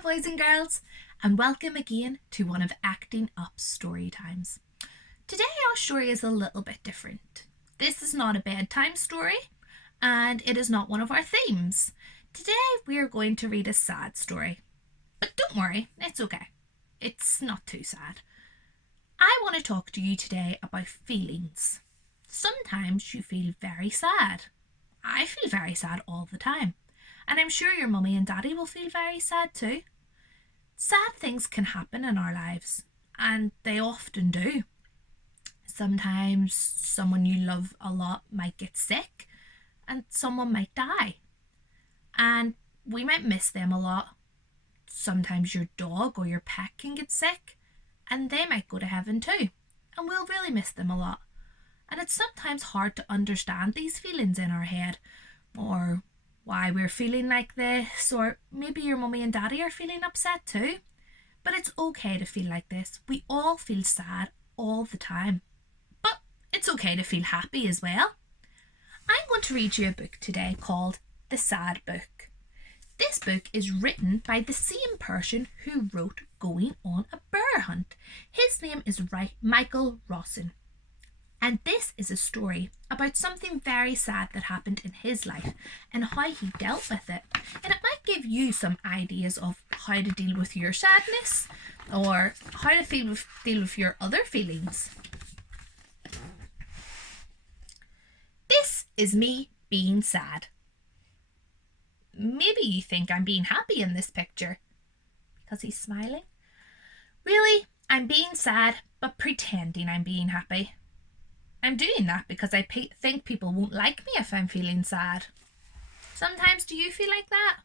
Hello, boys and girls, and welcome again to one of Acting Up's story times. Today, our story is a little bit different. This is not a bedtime story, and it is not one of our themes. Today, we are going to read a sad story. But don't worry, it's okay. It's not too sad. I want to talk to you today about feelings. Sometimes you feel very sad. I feel very sad all the time. And I'm sure your mummy and daddy will feel very sad too. Sad things can happen in our lives, and they often do. Sometimes someone you love a lot might get sick, and someone might die. And we might miss them a lot. Sometimes your dog or your pet can get sick, and they might go to heaven too, and we'll really miss them a lot. And it's sometimes hard to understand these feelings in our head, or why we're feeling like this, or maybe your mummy and daddy are feeling upset too. But it's okay to feel like this. We all feel sad all the time. But it's okay to feel happy as well. I'm going to read you a book today called The Sad Book. This book is written by the same person who wrote Going on a Bear Hunt. His name is Michael Rawson. And this is a story about something very sad that happened in his life and how he dealt with it. And it might give you some ideas of how to deal with your sadness or how to deal with your other feelings. This is me being sad. Maybe you think I'm being happy in this picture because he's smiling. Really, I'm being sad, but pretending I'm being happy. I'm doing that because I think people won't like me if I'm feeling sad. Sometimes do you feel like that?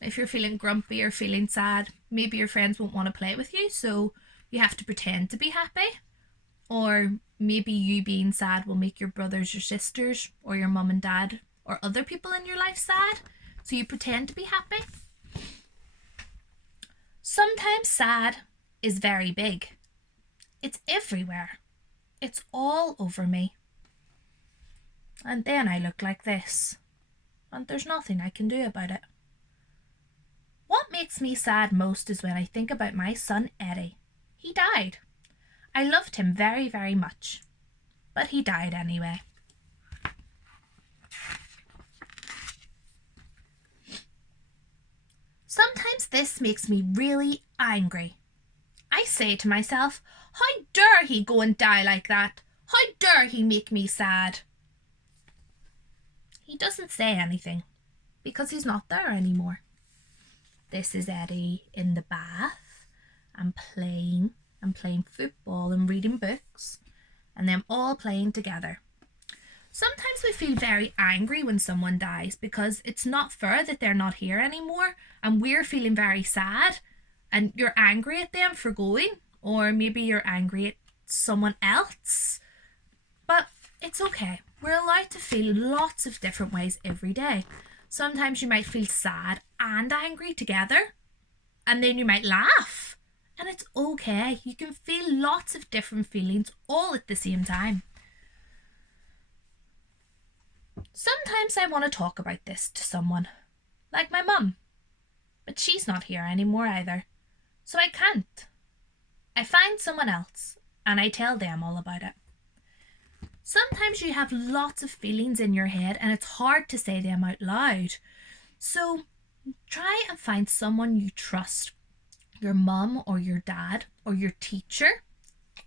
If you're feeling grumpy or feeling sad, maybe your friends won't want to play with you, so you have to pretend to be happy. Or maybe you being sad will make your brothers, your sisters, or your mum and dad, or other people in your life sad, so you pretend to be happy. Sometimes sad is very big. It's everywhere. It's all over me. And then I look like this. And there's nothing I can do about it. What makes me sad most is when I think about my son Eddie. He died. I loved him very, very much. But he died anyway. Sometimes this makes me really angry. I say to myself, how dare he go and die like that? How dare he make me sad? He doesn't say anything because he's not there anymore. This is Eddie in the bath and playing football and reading books and them all playing together. Sometimes we feel very angry when someone dies because it's not fair that they're not here anymore and we're feeling very sad. And you're angry at them for going, or maybe you're angry at someone else. But it's okay. We're allowed to feel lots of different ways every day. Sometimes you might feel sad and angry together, and then you might laugh. And it's okay. You can feel lots of different feelings all at the same time. Sometimes I want to talk about this to someone, like my mum. But she's not here anymore either. So I can't. I find someone else and I tell them all about it. Sometimes you have lots of feelings in your head and it's hard to say them out loud. So try and find someone you trust. Your mum or your dad or your teacher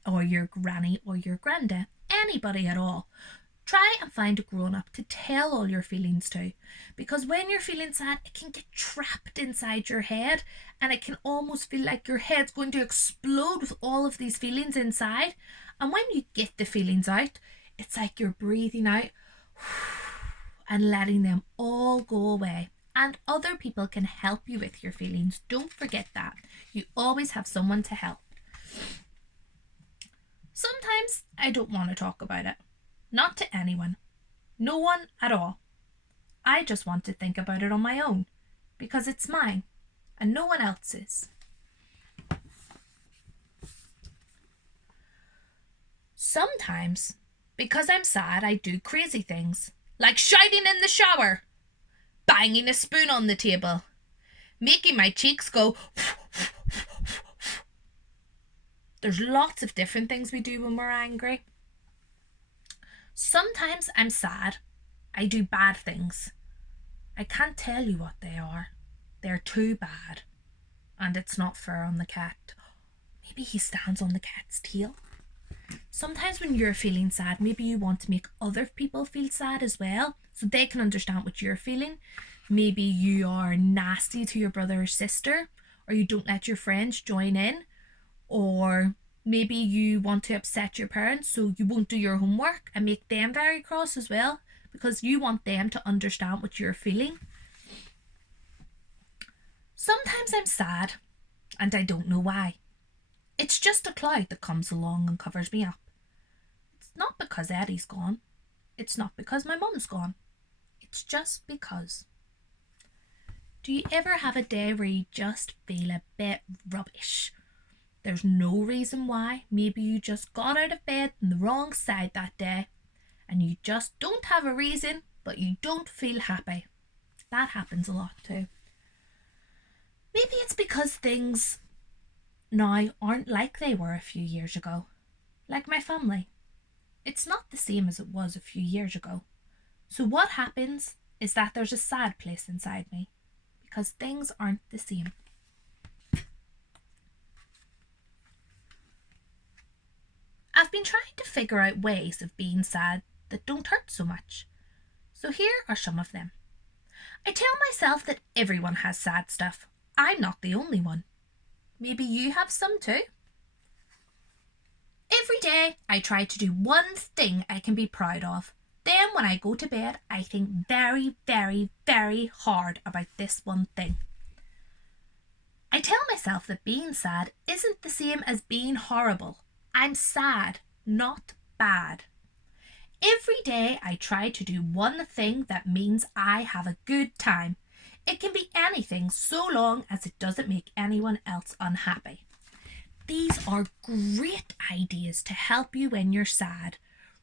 or your granny or your granddad. Anybody at all. Try and find a grown-up to tell all your feelings to, because when you're feeling sad, it can get trapped inside your head and it can almost feel like your head's going to explode with all of these feelings inside. And when you get the feelings out, it's like you're breathing out and letting them all go away. And other people can help you with your feelings. Don't forget that. You always have someone to help. Sometimes I don't want to talk about it. Not to anyone. No one at all. I just want to think about it on my own because it's mine and no one else's. Sometimes, because I'm sad, I do crazy things like shouting in the shower, banging a spoon on the table, making my cheeks go. There's lots of different things we do when we're angry. Sometimes I'm sad. I do bad things. I can't tell you what they are. They're too bad. And it's not fair on the cat. Maybe he stands on the cat's tail. Sometimes when you're feeling sad, maybe you want to make other people feel sad as well, so they can understand what you're feeling. Maybe you are nasty to your brother or sister, or you don't let your friends join in, or maybe you want to upset your parents, so you won't do your homework and make them very cross as well, because you want them to understand what you're feeling. Sometimes I'm sad, and I don't know why. It's just a cloud that comes along and covers me up. It's not because Eddie's gone. It's not because my mum's gone. It's just because. Do you ever have a day where you just feel a bit rubbish? There's no reason why. Maybe you just got out of bed on the wrong side that day and you just don't have a reason, but you don't feel happy. That happens a lot too. Maybe it's because things now aren't like they were a few years ago. Like my family. It's not the same as it was a few years ago. So what happens is that there's a sad place inside me because things aren't the same. I've been trying to figure out ways of being sad that don't hurt so much. So here are some of them. I tell myself that everyone has sad stuff. I'm not the only one. Maybe you have some too. Every day I try to do one thing I can be proud of. Then when I go to bed, I think very, very, very hard about this one thing. I tell myself that being sad isn't the same as being horrible. I'm sad, not bad. Every day I try to do one thing that means I have a good time. It can be anything so long as it doesn't make anyone else unhappy. These are great ideas to help you when you're sad.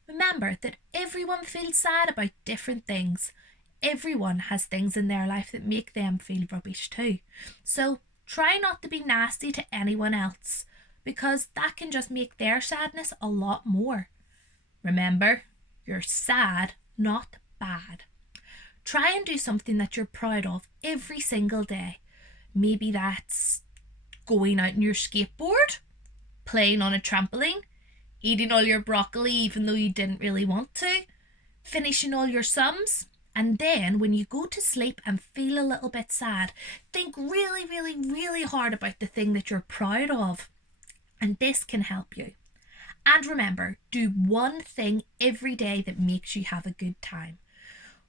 Remember that everyone feels sad about different things. Everyone has things in their life that make them feel rubbish too. So try not to be nasty to anyone else, because that can just make their sadness a lot more. Remember, you're sad, not bad. Try and do something that you're proud of every single day. Maybe that's going out on your skateboard, playing on a trampoline, eating all your broccoli even though you didn't really want to, finishing all your sums. And then when you go to sleep and feel a little bit sad, think really, really, really hard about the thing that you're proud of. And this can help you. And remember, do one thing every day that makes you have a good time.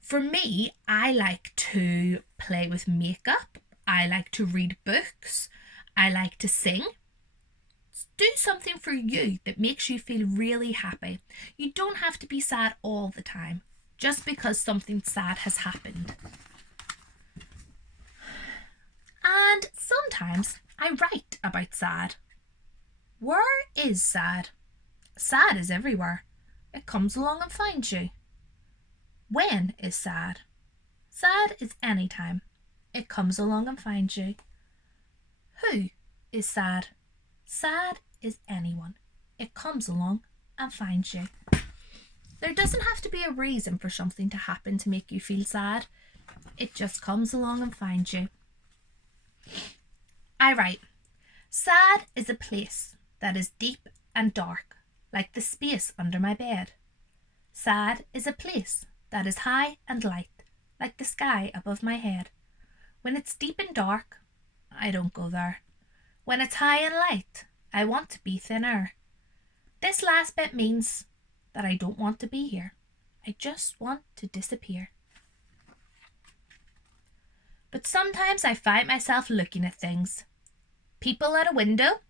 For me, I like to play with makeup. I like to read books. I like to sing. Do something for you that makes you feel really happy. You don't have to be sad all the time, just because something sad has happened. And sometimes I write about sad. Where is sad? Sad is everywhere. It comes along and finds you. When is sad? Sad is anytime. It comes along and finds you. Who is sad? Sad is anyone. It comes along and finds you. There doesn't have to be a reason for something to happen to make you feel sad. It just comes along and finds you. I write, sad is a place that is deep and dark, like the space under my bed. Sad is a place that is high and light, like the sky above my head. When it's deep and dark, I don't go there. When it's high and light, I want to be thinner. This last bit means that I don't want to be here. I just want to disappear. But sometimes I find myself looking at things. People at a window,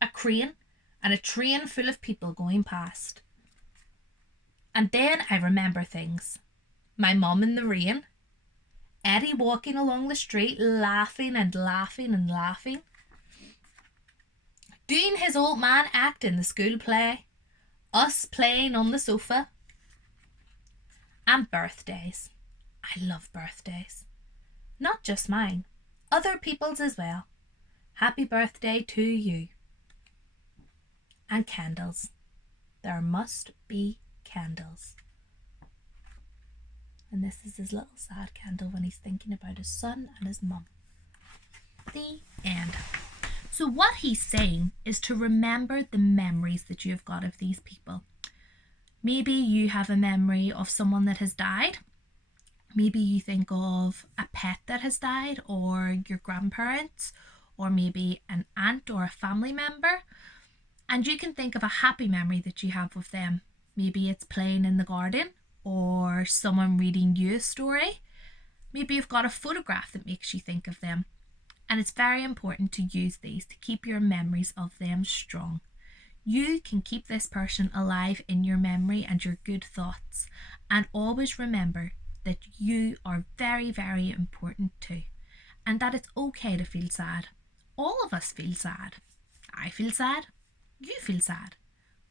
a crane, and a train full of people going past. And then I remember things. My mum in the rain, Eddie walking along the street laughing and laughing and laughing, doing his old man act in the school play, us playing on the sofa, and birthdays. I love birthdays. Not just mine, other people's as well. Happy birthday to you. And candles. There must be candles. And this is his little sad candle when he's thinking about his son and his mum. The end. So what he's saying is to remember the memories that you have got of these people. Maybe you have a memory of someone that has died. Maybe you think of a pet that has died, or your grandparents, or maybe an aunt or a family member. And you can think of a happy memory that you have with them. Maybe it's playing in the garden, or someone reading you a story. Maybe you've got a photograph that makes you think of them. And it's very important to use these to keep your memories of them strong. You can keep this person alive in your memory and your good thoughts. And always remember that you are very, very important too. And that it's okay to feel sad. All of us feel sad. I feel sad. You feel sad.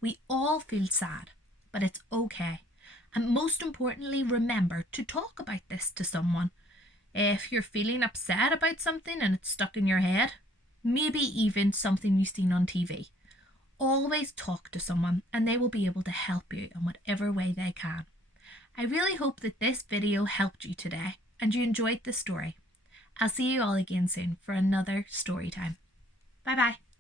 We all feel sad. But it's okay. And most importantly, remember to talk about this to someone. If you're feeling upset about something and it's stuck in your head, maybe even something you've seen on TV, always talk to someone and they will be able to help you in whatever way they can. I really hope that this video helped you today and you enjoyed the story. I'll see you all again soon for another story time. Bye bye.